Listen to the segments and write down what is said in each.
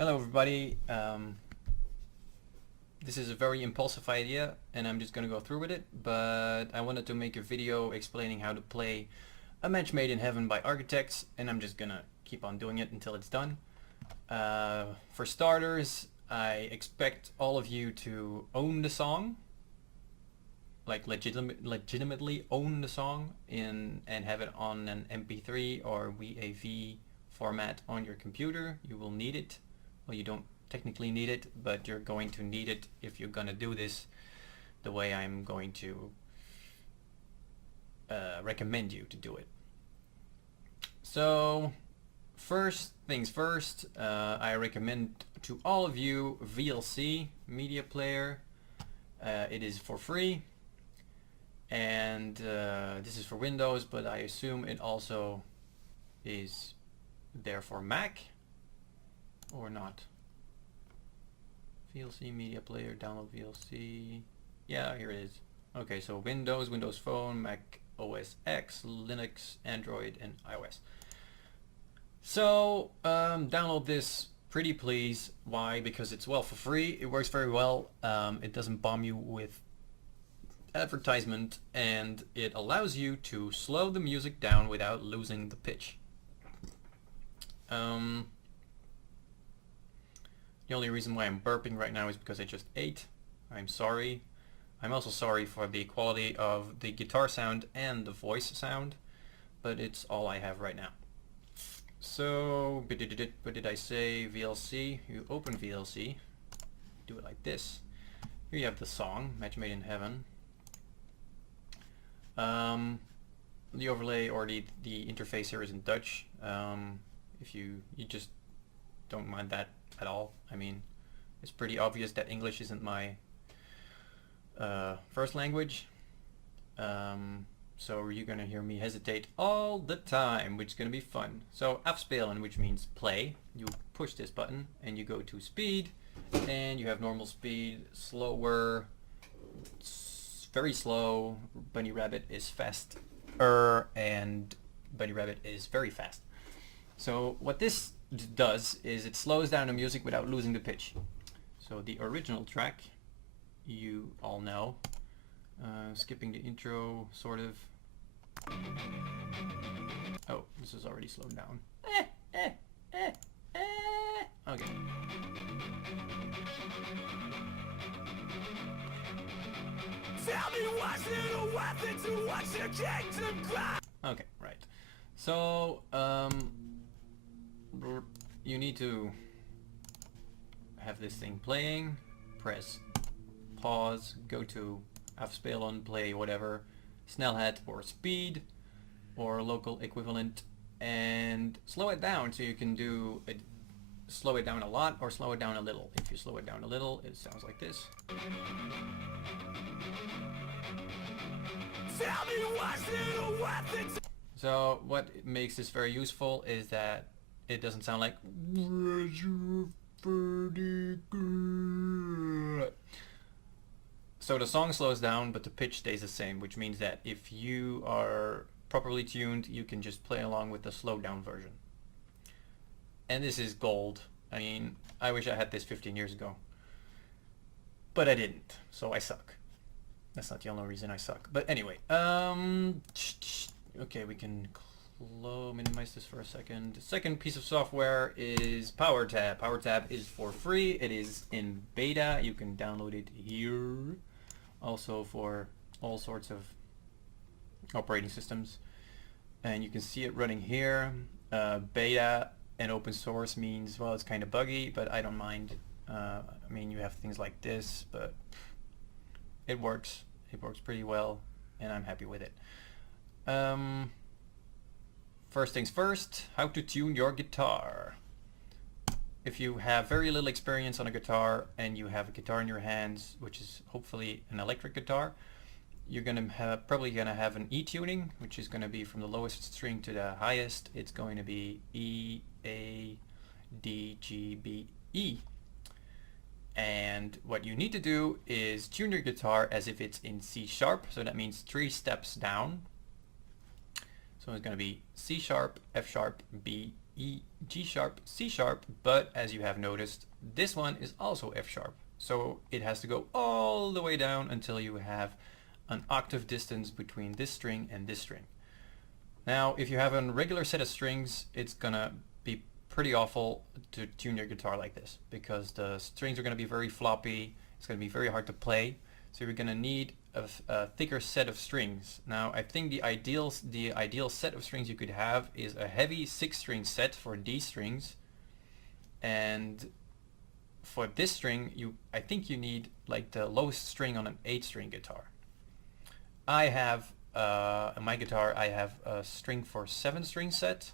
Hello everybody, this is a very impulsive idea and I'm just gonna go through with it, but I wanted to make a video explaining how to play A Match Made in Heaven by Architects, and I'm just gonna keep on doing it until it's done. For starters, I expect all of you to own the song, like legitimately own the song and have it on an MP3 or WAV format on your computer. You will need it. Well, you don't technically need it, but you're going to need it if you're gonna do this the way I'm going to recommend you to do it. So first things first, I recommend to all of you VLC Media Player. It is for free, and this is for Windows, but I assume it also is there for Mac. Or not. VLC Media Player, download VLC. Yeah, here it is. Okay, so Windows, Windows Phone, Mac OS X, Linux, Android, and iOS. So download this pretty please. Why? Because it's for free. It works very well. It doesn't bomb you with advertisement, and it allows you to slow the music down without losing the pitch. The only reason why I'm burping right now is because I just ate. I'm sorry. I'm also sorry for the quality of the guitar sound and the voice sound, but it's all I have right now. So, what did I say? VLC. You open VLC. Do it like this. Here you have the song, Match Made in Heaven. The overlay or the interface here is in Dutch. If you just don't mind that at all. I mean, it's pretty obvious that English isn't my first language, so you're gonna hear me hesitate all the time, which is gonna be fun. So afspelen, which means play, you push this button and you go to speed, and you have normal speed, slower, very slow, Bunny Rabbit is faster, and Bunny Rabbit is very fast. So what this does is it slows down the music without losing the pitch. So the original track, you all know, skipping the intro sort of. Oh, this is already slowed down. Okay. Tell me what's little weapon to watch your kingdom cry. Okay, right. So you need to have this thing playing, press pause, go to afspelen, play whatever, snelheid or speed or local equivalent, and slow it down so you can do it. Slow it down a lot or slow it down a little. If you slow it down a little, it sounds like this. Tell me what's little weapons. So what makes this very useful is that it doesn't sound like so the song slows down but the pitch stays the same, which means that if you are properly tuned, you can just play along with the slowed down version. And this is gold. I mean, I wish I had this 15 years ago, but I didn't, so I suck. That's not the only reason I suck, but anyway, okay, we can minimize this for a second. The second piece of software is Powertab. Powertab is for free. It is in beta. You can download it here. Also for all sorts of operating systems. And you can see it running here. Beta and open source means, well, it's kind of buggy, but I don't mind. I mean, you have things like this, but it works. It works pretty well, and I'm happy with it. First things first, how to tune your guitar. If you have very little experience on a guitar and you have a guitar in your hands, which is hopefully an electric guitar, you're probably gonna have an E tuning, which is gonna be from the lowest string to the highest. It's going to be E, A, D, G, B, E. And what you need to do is tune your guitar as if it's in C sharp, so that means 3 steps down. So it's going to be C sharp, F sharp, B, E, G sharp, C sharp, but as you have noticed, this one is also F sharp. So it has to go all the way down until you have an octave distance between this string and this string. Now, if you have a regular set of strings, it's gonna be pretty awful to tune your guitar like this, because the strings are gonna be very floppy, it's gonna be very hard to play, so you're gonna need a thicker set of strings. Now, I think the ideal set of strings you could have is a heavy 6-string set for D strings, and for this string, I think you need like the lowest string on an 8-string guitar. I have on my guitar I have a string for 7-string set,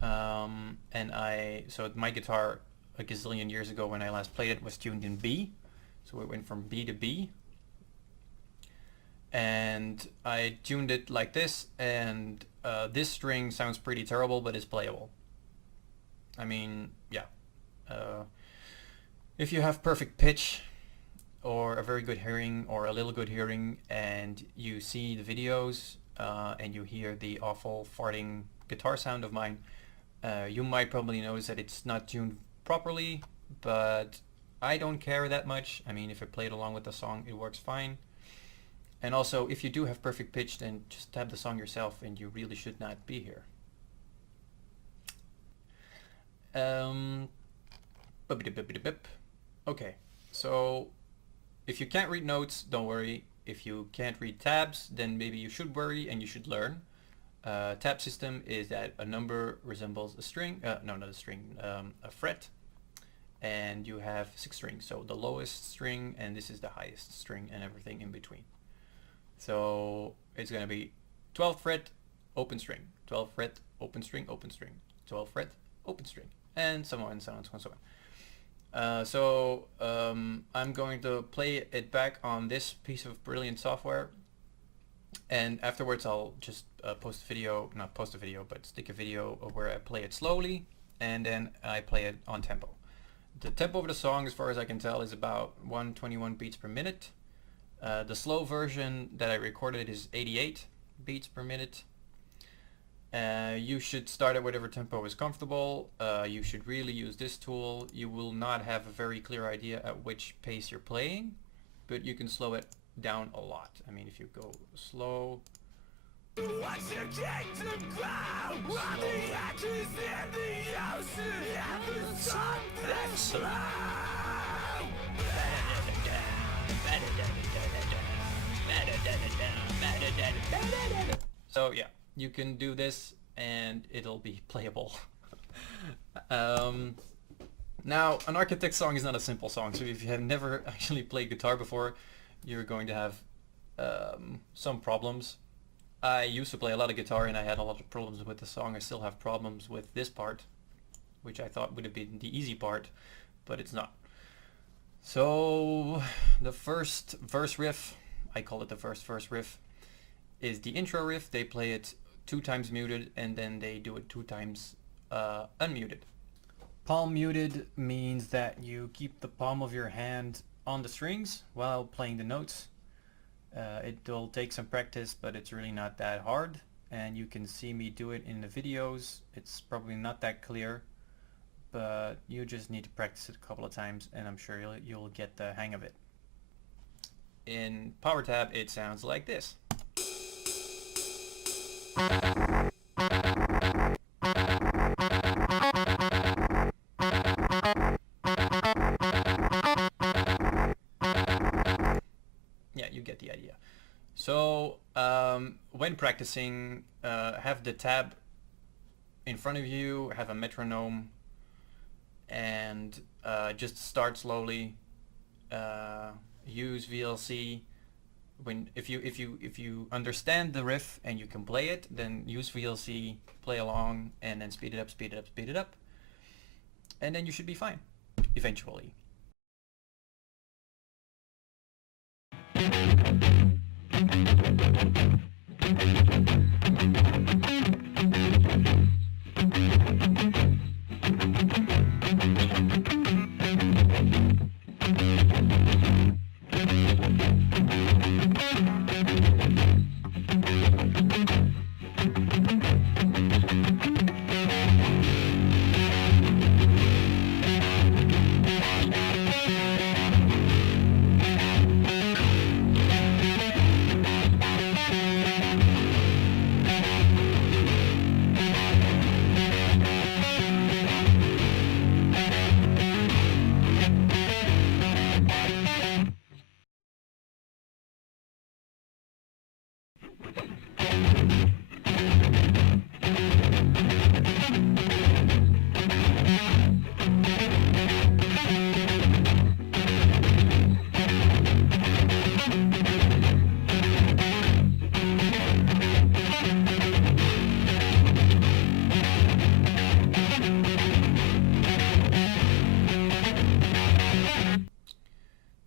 and so my guitar a gazillion years ago when I last played it was tuned in B, so it went from B to B, and I tuned it like this, and this string sounds pretty terrible, but it's playable. I mean, yeah. If you have perfect pitch or a very good hearing or a little good hearing, and you see the videos and you hear the awful farting guitar sound of mine, you might probably notice that it's not tuned properly, but I don't care that much. I mean, if I play it along with the song, it works fine. And also, if you do have perfect pitch, then just tab the song yourself, and you really should not be here. Okay, so if you can't read notes, don't worry. If you can't read tabs, then maybe you should worry and you should learn. Tab system is that a number resembles a string, no, not a string, a fret, and you have 6 strings. So the lowest string, and this is the highest string, and everything in between. So it's going to be 12th fret, open string, 12th fret, open string, 12th fret, open string, and so on and so on and so on. I'm going to play it back on this piece of brilliant software, and afterwards I'll just post a video, not post a video, but stick a video of where I play it slowly, and then I play it on tempo. The tempo of the song, as far as I can tell, is about 121 beats per minute. The slow version that I recorded is 88 beats per minute. You should start at whatever tempo is comfortable. You should really use this tool. You will not have a very clear idea at which pace you're playing, but you can slow it down a lot. I mean, if you go slow, so yeah, you can do this and it'll be playable. Now, an Architect song is not a simple song, so if you have never actually played guitar before, you're going to have some problems. I used to play a lot of guitar and I had a lot of problems with the song. I still have problems with this part, which I thought would have been the easy part, but it's not. So the first verse riff, I call it the first verse riff, is the intro riff. They play it 2 times muted and then they do it 2 times unmuted. Palm muted means that you keep the palm of your hand on the strings while playing the notes. It will take some practice, but it's really not that hard, and you can see me do it in the videos. It's probably not that clear, but you just need to practice it a couple of times and I'm sure you'll get the hang of it. In Powertab it sounds like this. Yeah, you get the idea. So when practicing, have the tab in front of you, have a metronome, and just start slowly. Use VLC. If you understand the riff and you can play it, then use VLC, play along, and then speed it up, speed it up, speed it up, and then you should be fine eventually.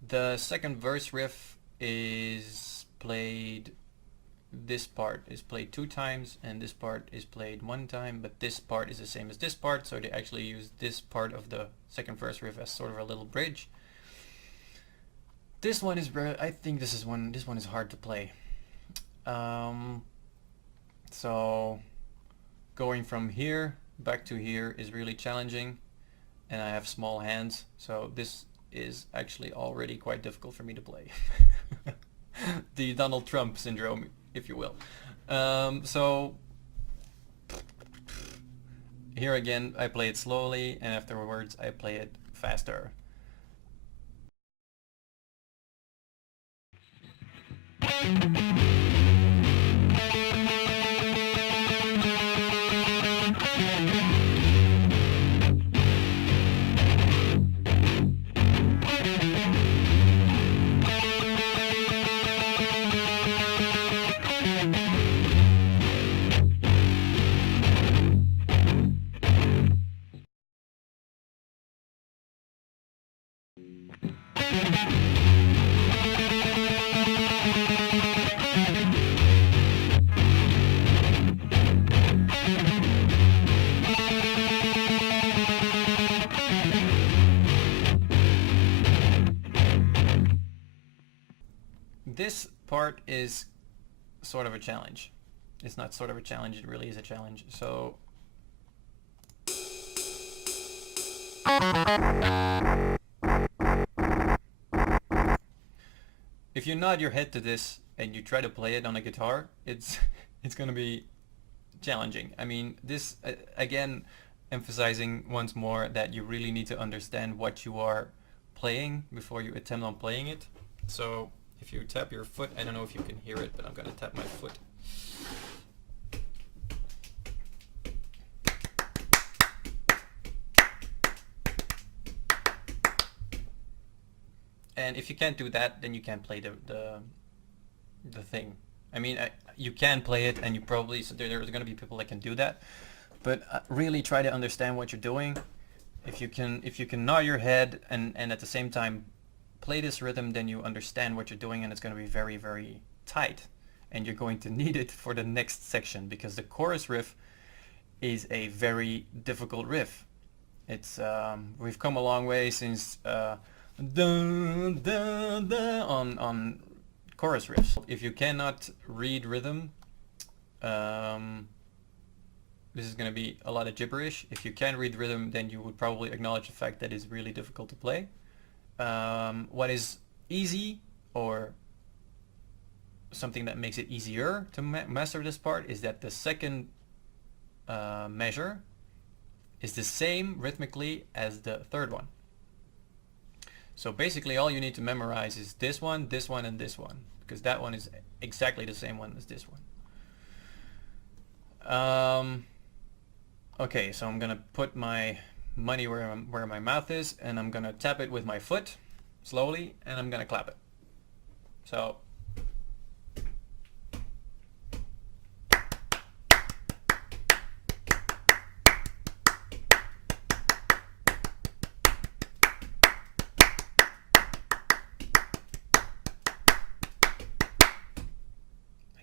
The second verse riff is played, this part is played 2 times and this part is played 1 time, but this part is the same as this part, so they actually use this part of the second verse riff as sort of a little bridge. This one is, I think this one is hard to play. So going from here back to here is really challenging, and I have small hands, so this is actually already quite difficult for me to play. The Donald Trump syndrome, if you will. So here again I play it slowly, and afterwards I play it faster. This part is sort of a challenge. It's not sort of a challenge, it really is a challenge. So if you nod your head to this and you try to play it on a guitar, it's gonna be challenging. I mean, this again emphasizing once more that you really need to understand what you are playing before you attempt on playing it. So if you tap your foot, I don't know if you can hear it, but I'm gonna tap my foot. And if you can't do that, then you can't play the thing. I mean, you can play it, and you probably, so there's gonna be people that can do that, but really try to understand what you're doing. If you can nod your head and at the same time play this rhythm, then you understand what you're doing, and it's going to be very, very tight, and you're going to need it for the next section, because the chorus riff is a very difficult riff. It's we've come a long way since on chorus riffs. If you cannot read rhythm, this is going to be a lot of gibberish. If you can read rhythm, then you would probably acknowledge the fact that it's really difficult to play. What is easy, or something that makes it easier to master this part, is that the second measure is the same rhythmically as the third one. So basically all you need to memorize is this one, and this one, because that one is exactly the same one as this one. Okay, so I'm gonna put my money where my mouth is, and I'm gonna tap it with my foot slowly, and I'm gonna clap it. So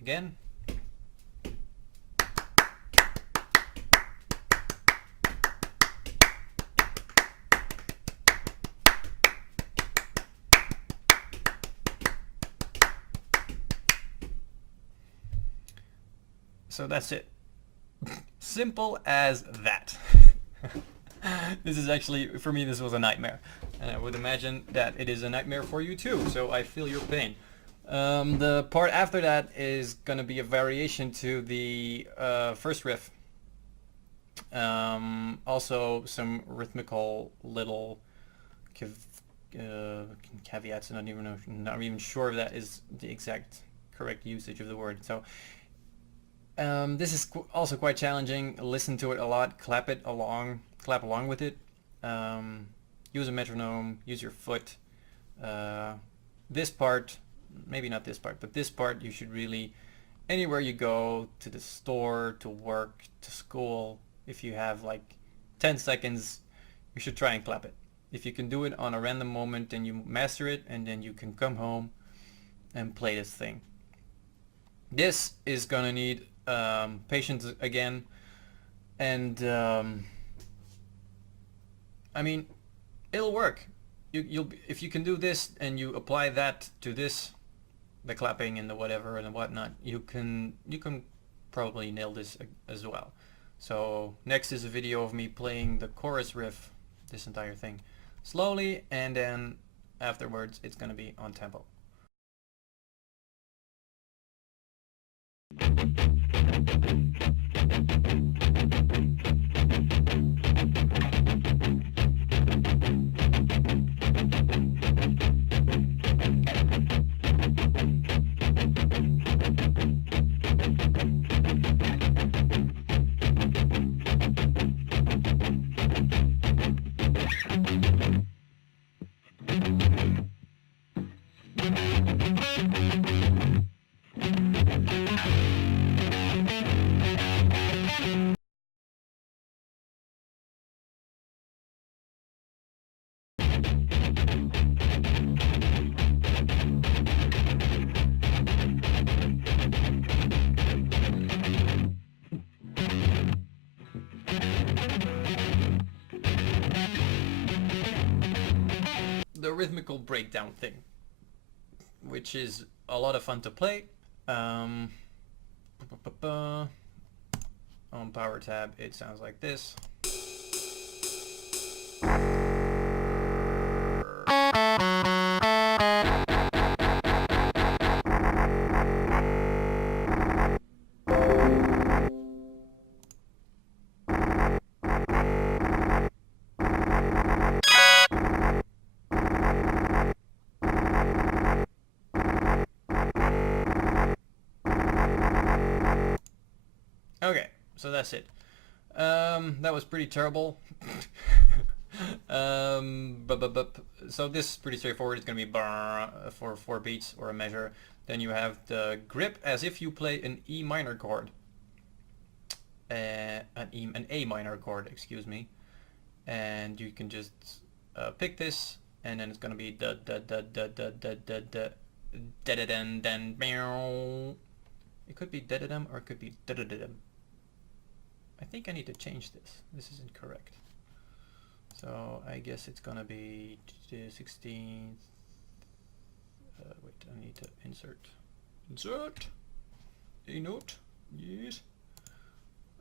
again. So that's it. Simple as that. This is actually, for me, this was a nightmare. And I would imagine that it is a nightmare for you too, so I feel your pain. The part after that is going to be a variation to the first riff. Also some rhythmical little caveats, and I'm not even sure if that is the exact correct usage of the word. So this is also quite challenging. Listen to it a lot, clap along with it. Use a metronome, use your foot. This part, maybe not this part, but this part you should really, anywhere you go, to the store, to work, to school, if you have like 10 seconds, you should try and clap it. If you can do it on a random moment, then you master it, and then you can come home and play this thing. This is gonna need patience again, and I mean, it'll work. You'll if you can do this and you apply that to this, the clapping and the whatever and the whatnot, you can probably nail this as well. So next is a video of me playing the chorus riff, this entire thing, slowly, and then afterwards it's gonna be on tempo. The rhythmical breakdown thing, which is a lot of fun to play. On Powertab it sounds like this. Okay, so that's it. That was pretty terrible. So this is pretty straightforward. It's gonna be for 4 beats or a measure. Then you have the grip as if you play an E minor chord, an A minor chord, excuse me, and you can just pick this, and then it's gonna be da da da da da da da da da da da da. It could be da da dum or it could be da da da dum. I think I need to change this. This is incorrect. So I guess it's gonna be 16th. Wait, I need to insert a note, yes,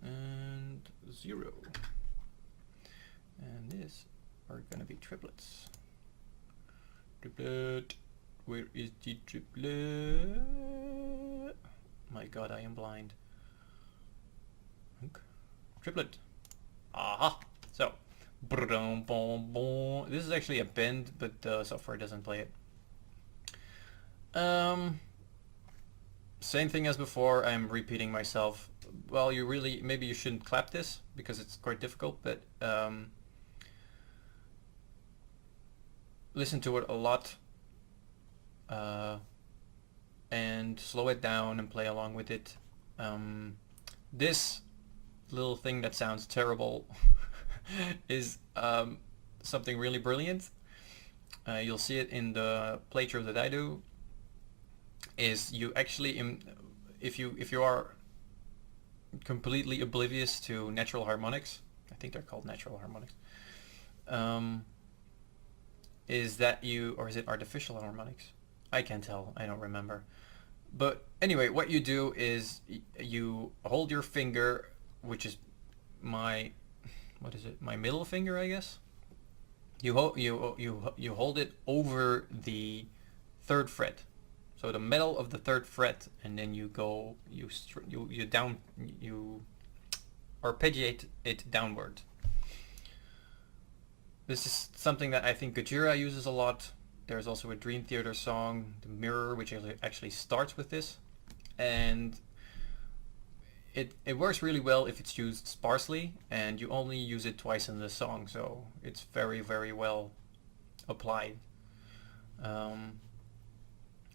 and 0. And this are gonna be triplets. Triplet. Where is the triplet? My God, I am blind. Triplet. Aha. So, this is actually a bend, but the software doesn't play it. Same thing as before. I'm repeating myself. Well, maybe you shouldn't clap this because it's quite difficult, but listen to it a lot and slow it down and play along with it. This little thing that sounds terrible is something really brilliant. You'll see it in the playthrough that I do. Is you actually, if you are completely oblivious to natural harmonics, I think they're called natural harmonics, is that or is it artificial harmonics? I can't tell, I don't remember. But anyway, what you do is you hold your finger, which is my middle finger, I guess. You hold it over the 3rd fret, so the middle of the 3rd fret, and then you arpeggiate it downward. This is something that I think Gojira uses a lot. There's also a Dream Theater song, The Mirror, which actually starts with this, and it works really well if it's used sparsely, and you only use it twice in the song, so it's very, very well applied.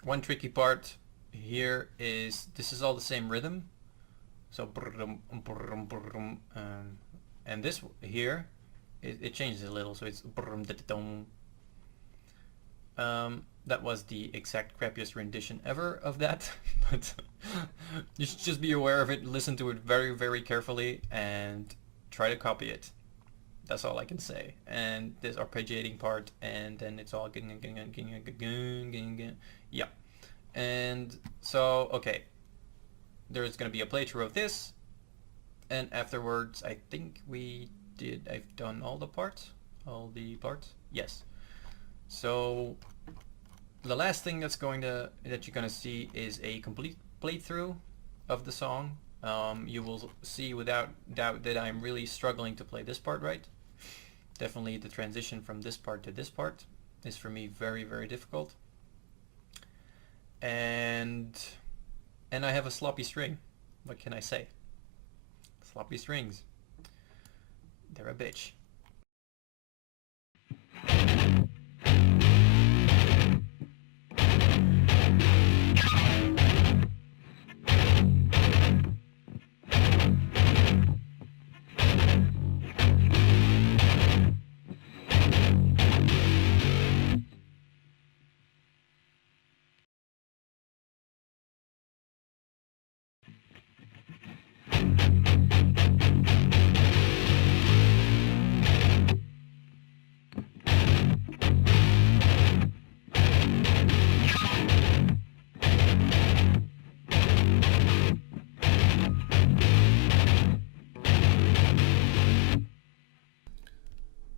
One tricky part here is this is all the same rhythm, so and this here it changes a little, so it's that was the exact crappiest rendition ever of that, but you should just be aware of it, listen to it very, very carefully, and try to copy it. That's all I can say. And this arpeggiating part, and then it's all yeah. And so, okay, there's gonna be a playthrough of this, and afterwards I think I've done all the parts, yes. So the last thing that you're gonna see is a complete playthrough of the song. You will see without doubt that I'm really struggling to play this part right. Definitely the transition from this part to this part is for me very, very difficult. And I have a sloppy string. What can I say? Sloppy strings. They're a bitch.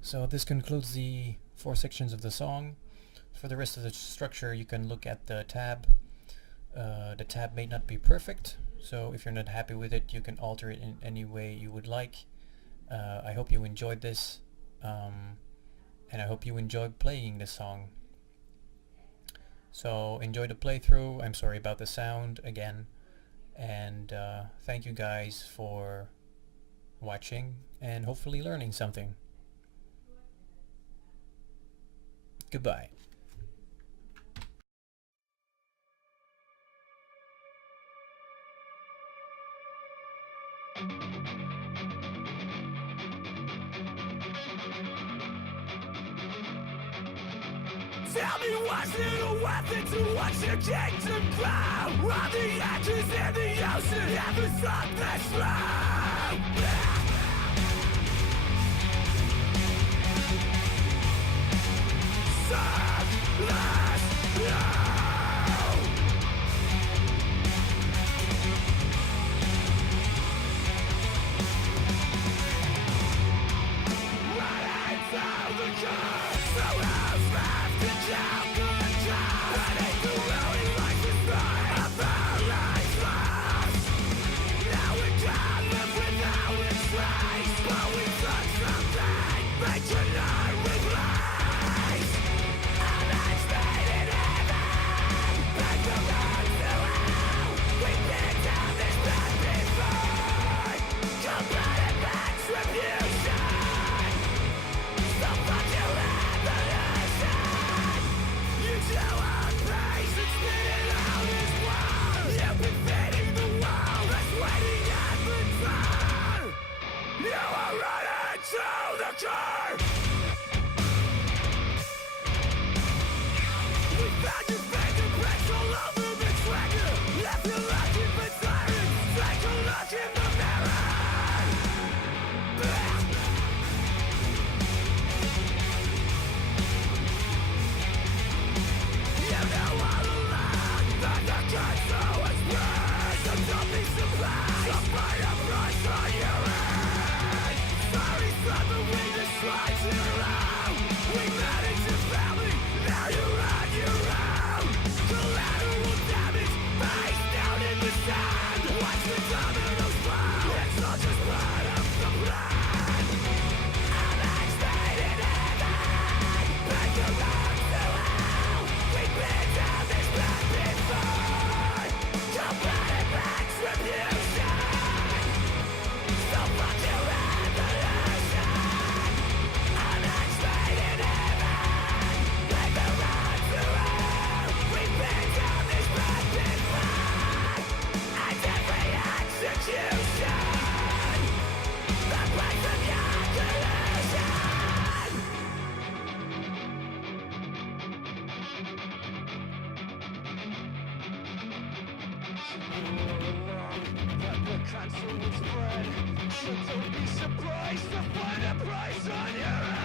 So this concludes the 4 sections of the song. For the rest of the structure, you can look at the tab. The tab may not be perfect, so if you're not happy with it, you can alter it in any way you would like. I hope you enjoyed this, and I hope you enjoyed playing this song. So enjoy the playthrough. I'm sorry about the sound again, and thank you guys for watching and hopefully learning something. Goodbye. Tell me what's little weapon to watch your kingdom grow. On the edges in the ocean, never stop the slow. Try to That the console will spread. So don't be surprised to find a price on your head.